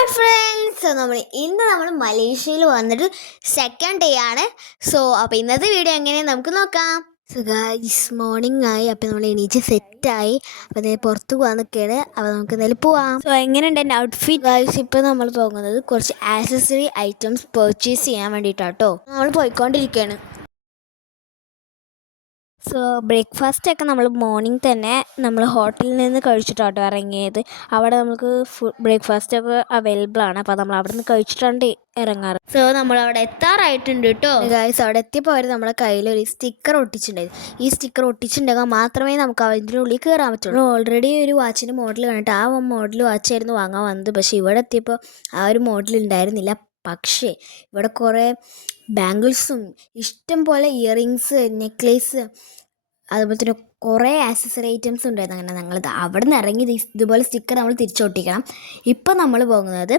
Hi friends, നമ്മൾ മലേഷ്യയിൽ വന്നിട്ട് സെക്കൻഡ് ഡേ ആണ്. അപ്പോൾ ഇന്നത്തെ വീഡിയോ എങ്ങനെയാണ് നമുക്ക് നോക്കാം. ഗൈസ്, മോർണിംഗ് ആയി. അപ്പോൾ നമ്മൾ എണീച്ച് സെറ്റായി. അപ്പോൾ അതായത് പുറത്ത് പോകാൻ നിൽക്കുകയാണ്. അപ്പോൾ നമുക്ക് എന്തായാലും പോവാം. എങ്ങനെയുണ്ട് എൻ്റെ ഔട്ട്ഫിറ്റ്? ഗൈസ്, ഇപ്പോൾ നമ്മൾ പോകുന്നത് കുറച്ച് ആക്സസറി ഐറ്റംസ് പർച്ചേസ് ചെയ്യാൻ വേണ്ടിയിട്ടാട്ടോ. നമ്മൾ പോയിക്കൊണ്ടിരിക്കുകയാണ്. ബ്രേക്ക്ഫാസ്റ്റൊക്കെ നമ്മൾ മോർണിംഗ് തന്നെ നമ്മൾ ഹോട്ടലിൽ നിന്ന് കഴിച്ചിട്ടാട്ടോ ഇറങ്ങിയത്. അവിടെ നമുക്ക് ബ്രേക്ക്ഫാസ്റ്റൊക്കെ അവൈലബിൾ ആണ്. അപ്പോൾ നമ്മൾ അവിടെ നിന്ന് കഴിച്ചിട്ടുണ്ട് ഇറങ്ങാറ്. നമ്മളവിടെ എത്താറായിട്ടുണ്ട് കേട്ടോ. ഗൈസ്, അവിടെ എത്തിയപ്പോൾ അവർ നമ്മുടെ കയ്യിലൊരു സ്റ്റിക്കർ ഒട്ടിച്ചിട്ടുണ്ടായിരുന്നു. ഈ സ്റ്റിക്കർ ഒട്ടിച്ചിട്ടുണ്ടെങ്കിൽ മാത്രമേ നമുക്ക് അതിൻ്റെ ഉള്ളിൽ കയറാൻ പറ്റുള്ളൂ. ഓൾറെഡി ഒരു വാച്ചിൻ്റെ മോഡൽ കണ്ടിട്ട് ആ മോഡൽ വാച്ചായിരുന്നു വാങ്ങാൻ വന്നത്. പക്ഷേ ഇവിടെ എത്തിയപ്പോൾ ആ ഒരു മോഡൽ ഉണ്ടായിരുന്നില്ല. പക്ഷേ ഇവിടെ കുറേ ബാംഗിൾസും ഇഷ്ടം പോലെ ഇയറിങ്സ്, നെക്ലേസ്, അതുപോലെ തന്നെ കുറേ ആക്സസറി ഐറ്റംസ് ഉണ്ടായിരുന്നു. അങ്ങനെ ഞങ്ങൾ അവിടെ നിന്ന് ഇറങ്ങി ഇതുപോലെ സ്റ്റിക്കർ നമ്മൾ തിരിച്ചൊട്ടിക്കണം. ഇപ്പം നമ്മൾ പോകുന്നത്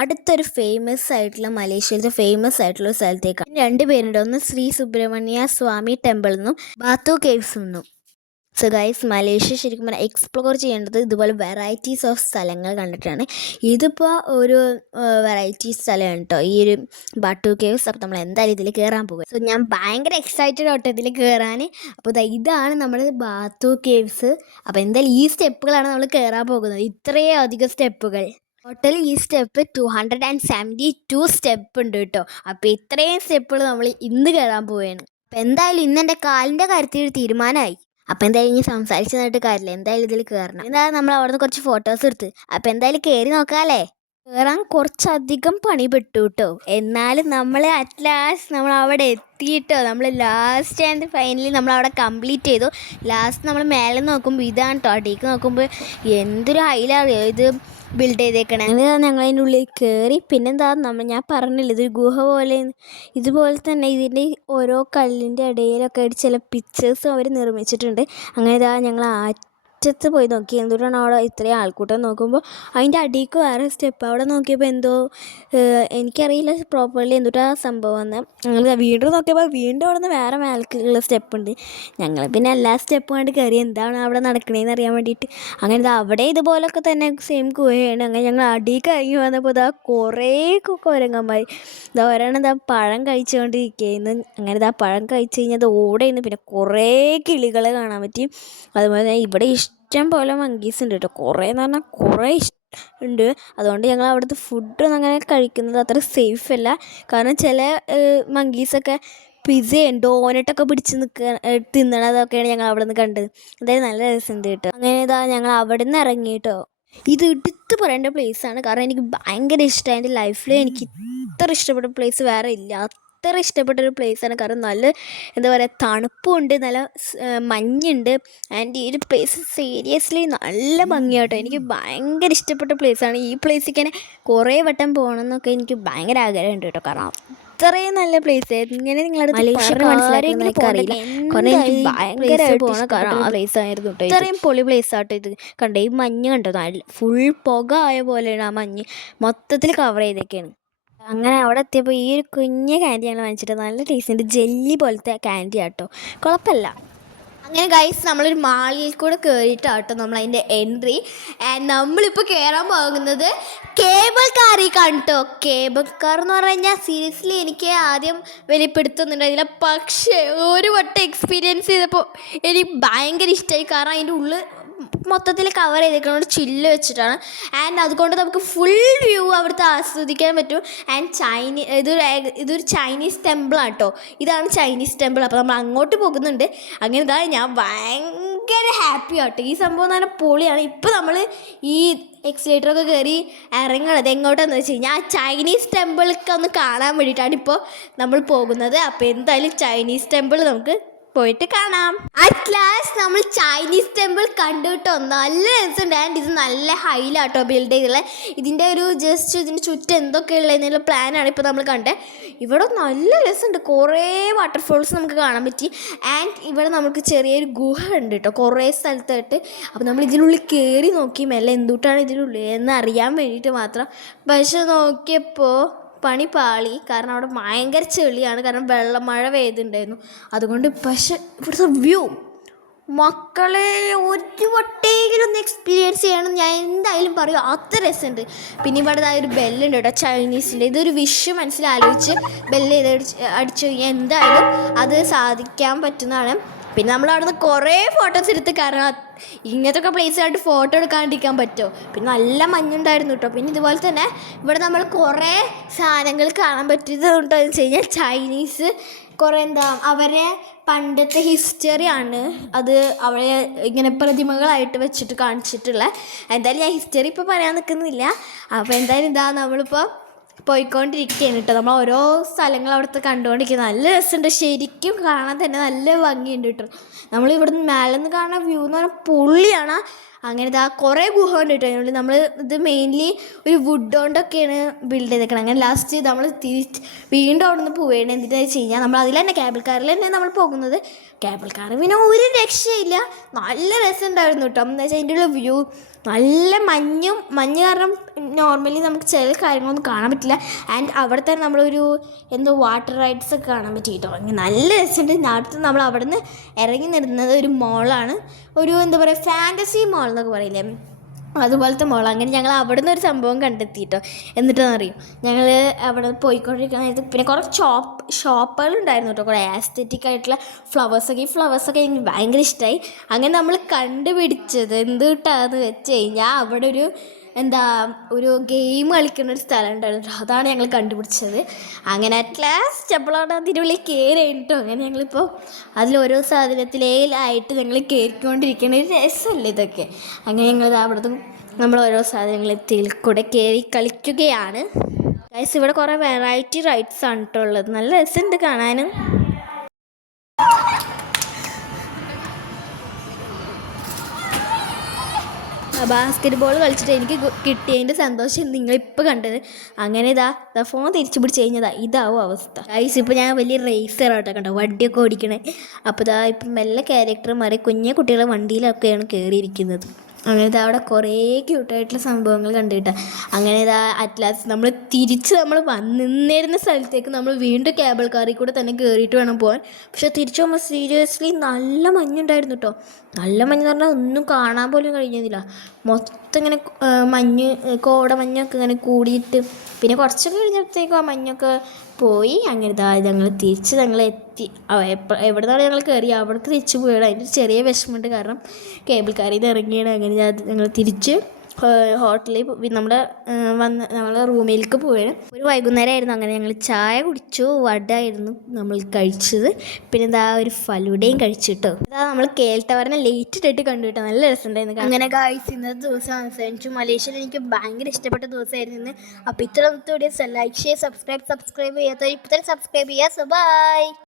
അടുത്തൊരു ഫേമസ് ആയിട്ടുള്ള മലേഷ്യയിലത്തെ ഫേമസ് ആയിട്ടുള്ള സ്ഥലത്തേക്കാണ്. 2 പേരുണ്ട്. ഒന്ന് ശ്രീ സുബ്രഹ്മണ്യ സ്വാമി ടെമ്പിളിൽ നിന്നും ബാത്തു കേവ്സിൽ നിന്നും. ഗൈസ്, മലേഷ്യ ശരിക്കും പറഞ്ഞാൽ എക്സ്പ്ലോർ ചെയ്യേണ്ടത് ഇതുപോലെ വെറൈറ്റീസ് ഓഫ് സ്ഥലങ്ങൾ കണ്ടിട്ടാണ്. ഇതിപ്പോൾ ഒരു വെറൈറ്റി സ്ഥലമാണ് കേട്ടോ, ഈ ഒരു ബാത്തു കേവ്സ്. അപ്പോൾ നമ്മൾ എന്തായാലും ഇതിൽ കയറാൻ പോകും. ഞാൻ ഭയങ്കര എക്സൈറ്റഡ് ആട്ടോ ഇതിൽ കയറാൻ. അപ്പോൾ ഇതാണ് നമ്മുടെ ബാത്തു കേവ്സ്. അപ്പോൾ എന്തായാലും ഈ സ്റ്റെപ്പുകളാണ് നമ്മൾ കയറാൻ പോകുന്നത്. ഇത്രയും അധികം സ്റ്റെപ്പുകൾ. ടോട്ടൽ ഈ സ്റ്റെപ്പ് 272 സ്റ്റെപ്പ് ഉണ്ട് കേട്ടോ. അപ്പോൾ ഇത്രയും സ്റ്റെപ്പുകൾ നമ്മൾ ഇന്ന് കയറാൻ പോവുകയാണ്. അപ്പോൾ എന്തായാലും ഇന്ന് എൻ്റെ കാലിൻ്റെ കാര്യത്തിൽ ഒരു തീരുമാനമായി. അപ്പോൾ എന്തായാലും ഇനി സംസാരിച്ച് തന്നിട്ട് കാര്യമില്ല, എന്തായാലും ഇതിൽ കയറണം. എന്തായാലും നമ്മൾ അവിടെ നിന്ന് കുറച്ച് ഫോട്ടോസ് എടുത്ത്. അപ്പോൾ എന്തായാലും കയറി നോക്കാമല്ലേ. കയറാൻ കുറച്ചധികം പണിപ്പെട്ടു കേട്ടോ. എന്നാലും നമ്മൾ അറ്റ് ലാസ്റ്റ് നമ്മൾ അവിടെ എത്തിയിട്ടോ. നമ്മൾ ലാസ്റ്റ് ആൻഡ് ഫൈനലി നമ്മൾ അവിടെ കംപ്ലീറ്റ് ചെയ്തു. ലാസ്റ്റ് നമ്മൾ മേലെ നോക്കുമ്പോൾ ഇതാണ് കേട്ടോ. അടിക്ക് നോക്കുമ്പോൾ എന്തൊരു ഹൈലറിയോ ഇത് ബിൽഡ് ചെയ്തേക്കണേ. ഞങ്ങൾ അതിൻ്റെ ഉള്ളിൽ കയറി. പിന്നെന്താ, ഞാൻ പറഞ്ഞില്ല ഇതൊരു ഗുഹ പോലെ. ഇതുപോലെ തന്നെ ഇതിൻ്റെ ഓരോ കല്ലിൻ്റെ ഇടയിലൊക്കെ ആയിട്ട് ചില പിക്ചേഴ്സും അവർ നിർമ്മിച്ചിട്ടുണ്ട്. അങ്ങനെ ഞങ്ങൾ അറ്റത്ത് പോയി നോക്കി. എന്തുകൊണ്ടാണ് അവിടെ ഇത്രയും ആൾക്കൂട്ടം നോക്കുമ്പോൾ അതിൻ്റെ അടിക്ക് വേറെ സ്റ്റെപ്പ്. അവിടെ നോക്കിയപ്പോൾ എന്തോ എനിക്കറിയില്ല പ്രോപ്പർലി എന്തുകൊണ്ടാണ് സംഭവം എന്ന്. ഞങ്ങൾ വീണ്ടും നോക്കിയപ്പോൾ വീണ്ടും അവിടെ നിന്ന് വേറെ മേൽക്കുള്ള സ്റ്റെപ്പുണ്ട്. ഞങ്ങൾ പിന്നെ എല്ലാ സ്റ്റെപ്പും കണ്ട് കയറി എന്താണ് അവിടെ നടക്കണേന്ന് അറിയാൻ വേണ്ടിയിട്ട്. അങ്ങനെ അവിടെ ഇതുപോലൊക്കെ തന്നെ സെയിം ഗുഹയാണ്. അങ്ങനെ ഞങ്ങൾ അടിക്ക് ഇറങ്ങി വന്നപ്പോൾ കുറേ കുരങ്ങന്മാർ ഒരെണ്ണം പഴം കഴിച്ചുകൊണ്ടിരിക്കുകയായിരുന്നു. അങ്ങനെ പഴം കഴിച്ച് കഴിഞ്ഞാൽ ഓടെയാണ്. പിന്നെ കുറേ കിളികളെ കാണാൻ പറ്റി. അതുപോലെ തന്നെ ഇവിടെ ഇഷ്ടം പോലെ മങ്കീസ് ഉണ്ട് കേട്ടോ. കുറേ എന്ന് പറഞ്ഞാൽ കുറേ ഉണ്ട്. അതുകൊണ്ട് ഞങ്ങൾ അവിടുത്തെ ഫുഡൊന്നും അങ്ങനെ കഴിക്കുന്നത് അത്ര സേഫ് അല്ല. കാരണം ചില മങ്കീസൊക്കെ പിസയും ഡോനറ്റൊക്കെ പിടിച്ച് തിന്നണതൊക്കെയാണ് ഞങ്ങൾ അവിടെ നിന്ന് കണ്ടത്. എന്തായാലും നല്ല രസമുണ്ട് കേട്ടോ. അങ്ങനെ ഞങ്ങൾ അവിടെ നിന്ന് ഇറങ്ങി കേട്ടോ. ഇത് എടുത്ത് പറയേണ്ട പ്ലേസാണ്. കാരണം എനിക്ക് ഭയങ്കര ഇഷ്ടമായി. എൻ്റെ ലൈഫിൽ എനിക്ക് ഇത്ര ഇഷ്ടപ്പെട്ട പ്ലേസ് വേറെ ഇല്ല. അത്ര ഇഷ്ടപ്പെട്ടൊരു പ്ലേസാണ്. കാരണം നല്ല എന്താ പറയുക, തണുപ്പുണ്ട്, നല്ല മഞ്ഞുണ്ട്. ആൻഡ് ഈ ഒരു പ്ലേസ് സീരിയസ്ലി നല്ല ഭംഗിയാട്ടോ. എനിക്ക് ഭയങ്കര ഇഷ്ടപ്പെട്ട പ്ലേസാണ്. ഈ പ്ലേസിലേക്ക് തന്നെ കുറേ വട്ടം പോകണം എന്നൊക്കെ എനിക്ക് ഭയങ്കര ആഗ്രഹമുണ്ട് കേട്ടോ. കാരണം അത്രയും നല്ല പ്ലേസ്. ഇങ്ങനെ നിങ്ങളുടെ മനസ്സിലാക്കിയെങ്കിലും അറിയില്ല. കാരണം എനിക്ക് ഭയങ്കരമായിട്ട് പോകണം പ്ലേസ് ആയിരുന്നു കേട്ടോ. ഇത്രയും പൊളി പ്ലേസ് ആട്ടോ ഇത്. കണ്ടേ ഈ മഞ്ഞ് കണ്ടോ, നല്ല ഫുൾ പുക ആയ പോലെയാണ് ആ മഞ്ഞ് മൊത്തത്തിൽ കവർ ചെയ്തൊക്കെയാണ്. അങ്ങനെ അവിടെ എത്തിയപ്പോൾ ഈ ഒരു കുഞ്ഞ് ക്യാൻഡി ഞങ്ങൾ വാങ്ങിച്ചിട്ട് നല്ല ടേസ്റ്റ്. ജെല്ലി പോലത്തെ ക്യാൻഡി ആട്ടോ, കുഴപ്പമില്ല. അങ്ങനെ ഗൈസ്, നമ്മളൊരു മാളിൽ കൂടെ കയറിയിട്ടാട്ടോ നമ്മളതിൻ്റെ എൻട്രി. ആൻഡ് നമ്മളിപ്പോൾ കയറാൻ പോകുന്നത് കേബിൾ കാറിലേക്കാണ് കേട്ടോ. കേബിൾ കാർ എന്ന് പറഞ്ഞു കഴിഞ്ഞാൽ സീരിയസ്ലി എനിക്ക് ആദ്യം വലിയ പിടുത്തൊന്നുണ്ടായിരുന്നില്ല. പക്ഷേ ഒരു വട്ടം എക്സ്പീരിയൻസ് ചെയ്തപ്പോൾ എനിക്ക് ഭയങ്കര ഇഷ്ടമായി. കാരണം അതിൻ്റെ ഉള്ളിൽ മൊത്തത്തിൽ കവർ ചെയ്തേക്കുന്നത് ചില്ല് വെച്ചിട്ടാണ്. ആൻഡ് അതുകൊണ്ട് നമുക്ക് ഫുൾ വ്യൂ അവിടുത്തെ ആസ്വദിക്കാൻ പറ്റും. ആൻഡ് ഇതൊരു ചൈനീസ് ടെമ്പിളാണ് കേട്ടോ. ഇതാണ് ചൈനീസ് ടെമ്പിൾ. അപ്പോൾ നമ്മൾ അങ്ങോട്ട് പോകുന്നുണ്ട്. അങ്ങനെ ഞാൻ ഭയങ്കര ഹാപ്പി ആട്ടോ. ഈ സംഭവം എന്ന് പറഞ്ഞാൽ പൊളിയാണ്. ഇപ്പോൾ നമ്മൾ ഈ എക്സിലേറ്ററൊക്കെ കയറി ഇറങ്ങണത് എങ്ങോട്ടാന്ന് വെച്ച് കഴിഞ്ഞാൽ ആ ചൈനീസ് ടെമ്പിളൊക്കെ ഒന്ന് കാണാൻ വേണ്ടിയിട്ടാണ് ഇപ്പോൾ നമ്മൾ പോകുന്നത്. അപ്പോൾ എന്തായാലും ചൈനീസ് ടെമ്പിൾ നമുക്ക് പോയിട്ട് കാണാം. അറ്റ് ലാസ്റ്റ് നമ്മൾ ചൈനീസ് ടെമ്പിൾ കണ്ടു കേട്ടോ. നല്ല രസമുണ്ട്. ആൻഡ് ഇത് നല്ല ഹൈലാട്ടോ ബിൽഡ് ചെയ്തുള്ളത്. ഇതിൻ്റെ ഒരു ജസ്റ്റ് ഇതിൻ്റെ ചുറ്റും എന്തൊക്കെയുള്ള എന്നുള്ള പ്ലാനാണ് ഇപ്പോൾ നമ്മൾ കണ്ടത്. ഇവിടെ നല്ല രസമുണ്ട്. കുറേ വാട്ടർഫോൾസ് നമുക്ക് കാണാൻ പറ്റി. ആൻഡ് ഇവിടെ നമുക്ക് ചെറിയൊരു ഗുഹ ഉണ്ട് കേട്ടോ, കുറേ സ്ഥലത്തായിട്ട്. അപ്പോൾ നമ്മൾ ഇതിനുള്ളിൽ കയറി നോക്കി മെല്ലെ എന്തുകൊണ്ടാണ് ഇതിനുള്ളിൽ എന്ന് അറിയാൻ വേണ്ടിയിട്ട് മാത്രം. പക്ഷെ നോക്കിയപ്പോൾ പണി പാളി. കാരണം അവിടെ ഭയങ്കര ചെളിയാണ്. കാരണം മഴ പെയ്തിട്ടുണ്ടായിരുന്നു. അതുകൊണ്ട് പക്ഷെ ഇവിടുത്തെ വ്യൂ മക്കളെ ഒരു വട്ടേലും ഒന്ന് എക്സ്പീരിയൻസ് ചെയ്യണം, ഞാൻ എന്തായാലും പറയും, അത്ര രസമുണ്ട്. പിന്നെ ഇവിടെ ഒരു ബെല്ലുണ്ട് കേട്ടോ, ചൈനീസിൻ്റെ. ഇതൊരു വിഷ് മനസ്സിലാലോചിച്ച് ബെല്ല് അടിച്ചു കഴിഞ്ഞാൽ എന്തായാലും അത് സാധിക്കാൻ പറ്റുന്നതാണ്. പിന്നെ നമ്മൾ അവിടെ നിന്ന് കുറേ ഫോട്ടോസ് എടുത്ത്, കാരണം ഇങ്ങനത്തെ പ്ലേസായിട്ട് ഫോട്ടോ എടുക്കാണ്ടിരിക്കാൻ പറ്റുമോ. പിന്നെ നല്ല മഞ്ഞുണ്ടായിരുന്നു കേട്ടോ. പിന്നെ ഇതുപോലെ തന്നെ ഇവിടെ നമ്മൾ കുറേ സാധനങ്ങൾ കാണാൻ പറ്റിയത് എന്താണെന്ന് വെച്ച് കഴിഞ്ഞാൽ ചൈനീസ് കുറേ അവരെ പണ്ടത്തെ ഹിസ്റ്ററിയാണ് അത് അവരെ ഇങ്ങനെ പ്രതിമകളായിട്ട് വെച്ചിട്ട് കാണിച്ചിട്ടുള്ള. എന്തായാലും ഞാൻ ഹിസ്റ്ററി ഇപ്പോൾ പറയാൻ നിൽക്കുന്നില്ല. അപ്പോൾ എന്തായാലും നമ്മളിപ്പോൾ പോയിക്കൊണ്ടിരിക്കുകയാണ് കേട്ടോ. നമ്മൾ ഓരോ സ്ഥലങ്ങൾ അവിടുത്തെ കണ്ടുകൊണ്ടിരിക്കുന്നത് നല്ല രസമുണ്ട്, ശരിക്കും കാണാൻ തന്നെ നല്ല ഭംഗിയുണ്ട് കേട്ടോ. നമ്മൾ ഇവിടുന്ന് മേലെ നിന്ന് കാണുന്ന വ്യൂ എന്ന് പറഞ്ഞാൽ പൊള്ളിയാണ്. അങ്ങനെ കുറേ ഗുഹ ഉണ്ട് കേട്ടോ. നമ്മൾ ഇത് മെയിൻലി ഒരു വുഡ് കൊണ്ടൊക്കെയാണ് ബിൽഡ് ചെയ്തേക്കണം. അങ്ങനെ ലാസ്റ്റ് നമ്മൾ വീണ്ടും അവിടെ നിന്ന് പോവുകയാണ്. എന്തിനാണെന്ന് വെച്ച് കഴിഞ്ഞാൽ നമ്മൾ അതിൽ തന്നെ കേബിൾ കാറിൽ തന്നെ നമ്മൾ പോകുന്നത്. കേബിൾ കാർ പിന്നെ ഒരു രക്ഷയില്ല, നല്ല രസമുണ്ടായിരുന്നു കേട്ടോ. എന്താ വെച്ചാൽ അതിൻ്റെ ഉള്ള വ്യൂ നല്ല മഞ്ഞ് കാരണം നോർമലി നമുക്ക് ചില കാര്യങ്ങളൊന്നും കാണാൻ പറ്റില്ല. ആൻഡ് അവിടെ തന്നെ നമ്മളൊരു വാട്ടർ റൈഡ്സ് ഒക്കെ കാണാൻ പറ്റി കേട്ടോ. അങ്ങനെ നല്ല രസമുണ്ട്. അടുത്ത് നമ്മൾ അവിടെ നിന്ന് ഇറങ്ങി നിന്നത് ഒരു മോളാണ്, ഒരു ഫാൻറ്റസി മോൾ എന്നൊക്കെ പറയില്ലേ, അതുപോലത്തെ മോൾ. അങ്ങനെ ഞങ്ങൾ അവിടെ നിന്ന് ഒരു സംഭവം കണ്ടെത്തി കേട്ടോ. എന്നിട്ടെന്നറിയും, ഞങ്ങൾ അവിടെ പോയിക്കൊണ്ടിരിക്കുന്ന നേരത്ത് പിന്നെ കുറേ ഷോപ്പുകളുണ്ടായിരുന്നു കേട്ടോ, കുറേ ആസ്തെറ്റിക് ആയിട്ടുള്ള ഫ്ലവേഴ്സൊക്കെ. ഈ ഫ്ലവേഴ്സൊക്കെ എനിക്ക് ഭയങ്കര ഇഷ്ടമായി. അങ്ങനെ നമ്മൾ കണ്ടുപിടിച്ചത് എന്ത് കിട്ടാന്ന് വെച്ച് കഴിഞ്ഞാൽ അവിടെ ഒരു ഗെയിം കളിക്കുന്ന ഒരു സ്ഥലം ഉണ്ടായിരുന്നു. അതാണ് ഞങ്ങൾ കണ്ടുപിടിച്ചത്. അങ്ങനെ അറ്റ് ലാസ്റ്റ് അപ്പോഴാണ് അതിനുള്ളിൽ കയറി കേട്ടോ. അങ്ങനെ ഞങ്ങളിപ്പോൾ അതിലോരോ സാധനത്തിലായിട്ട് ഞങ്ങൾ കയറിക്കൊണ്ടിരിക്കുന്ന ഒരു രസമല്ലേ ഇതൊക്കെ. അങ്ങനെ ഞങ്ങൾ അവിടുന്ന് നമ്മൾ ഓരോ സാധനത്തിൽ കൂടെ കയറി കളിക്കുകയാണ് ഗൈസ്. ഇവിടെ കുറേ വെറൈറ്റി റൈഡ്സ് ആണ് കേട്ടോ ഉള്ളത്, നല്ല രസമുണ്ട് കാണാനും. ബാസ്കറ്റ് ബോൾ കളിച്ചിട്ട് എനിക്ക് കിട്ടിയതിൻ്റെ സന്തോഷം നിങ്ങളിപ്പോൾ കണ്ടത്. അങ്ങനെ ഫോൺ തിരിച്ചു പിടിച്ച് കഴിഞ്ഞതാ ഇതാവും അവസ്ഥ ഗൈസ്. ഇപ്പോൾ ഞാൻ വലിയ റേസറാട്ടോ കണ്ടോ, വണ്ടിയൊക്കെ ഓടിക്കണേ. അപ്പോൾ ഇപ്പം മെല്ലെ ക്യാരക്ടർ മാറി കുഞ്ഞു കുട്ടികളെ വണ്ടിയിലൊക്കെയാണ് കയറിയിരിക്കുന്നത്. അങ്ങനെ അവിടെ കുറേ ക്യൂട്ടായിട്ടുള്ള സംഭവങ്ങൾ കണ്ടിട്ടാണ്. അങ്ങനെ അറ്റ്ലാസ് നമ്മൾ നിന്നിരുന്ന സ്ഥലത്തേക്ക് നമ്മൾ വീണ്ടും കേബിൾ കാറിൽ കൂടെ തന്നെ കയറിയിട്ട് വേണം പോകാൻ. പക്ഷെ തിരിച്ചു പോകുമ്പോൾ സീരിയസ്ലി നല്ല മഞ്ഞുണ്ടായിരുന്നു കേട്ടോ. നല്ല മഞ്ഞെന്ന് പറഞ്ഞാൽ ഒന്നും കാണാൻ പോലും കഴിഞ്ഞില്ല. മൊത്തം ഇങ്ങനെ കോടമഞ്ഞൊക്കെ ഇങ്ങനെ കൂടിയിട്ട് പിന്നെ കുറച്ചൊക്കെ കഴിഞ്ഞപ്പോഴത്തേക്കും ആ മഞ്ഞൊക്കെ പോയി. അങ്ങനെ ഞങ്ങൾ എത്തി. എവിടെ നിന്നാണ് ഞങ്ങൾ കയറി അവിടേക്ക് തിരിച്ച് പോയത്. അതിൻ്റെ ചെറിയ വിഷമമുണ്ട്, കാരണം കേബിൾ കാറിൽ നിന്ന് ഇറങ്ങിയാണ്. അങ്ങനെ ഞങ്ങൾ തിരിച്ച് ഹോട്ടലിൽ നമ്മളെ റൂമിലേക്ക് പോവുകയാണ്. ഒരു വൈകുന്നേരമായിരുന്നു. അങ്ങനെ ഞങ്ങൾ ചായ കുടിച്ചു, വടയായിരുന്നു നമ്മൾ കഴിച്ചത്. പിന്നെ ഒരു ഫലൂഡയും കഴിച്ചിട്ടോ. നമ്മൾ കേൾട്ടവറിനെ ലേറ്റ് ഇട്ടിട്ട് കണ്ടു കിട്ടാൻ നല്ല രസമുണ്ടായിരുന്നു. അങ്ങനെ ഗൈസ് ഇന്നത്തെ ദിവസം അവസാനിച്ചു. മലേഷ്യയിൽ എനിക്ക് ഭയങ്കര ഇഷ്ടപ്പെട്ട ദിവസമായിരുന്നു ഇന്ന്. അപ്പോൾ ഇത്തരത്തെ വീഡിയോസ് ലൈക്ക് ചെയ്യുക, സബ്സ്ക്രൈബ് ചെയ്യാത്തവർ ഇപ്പോൾ തന്നെ സബ്സ്ക്രൈബ് ചെയ്യുക. So by.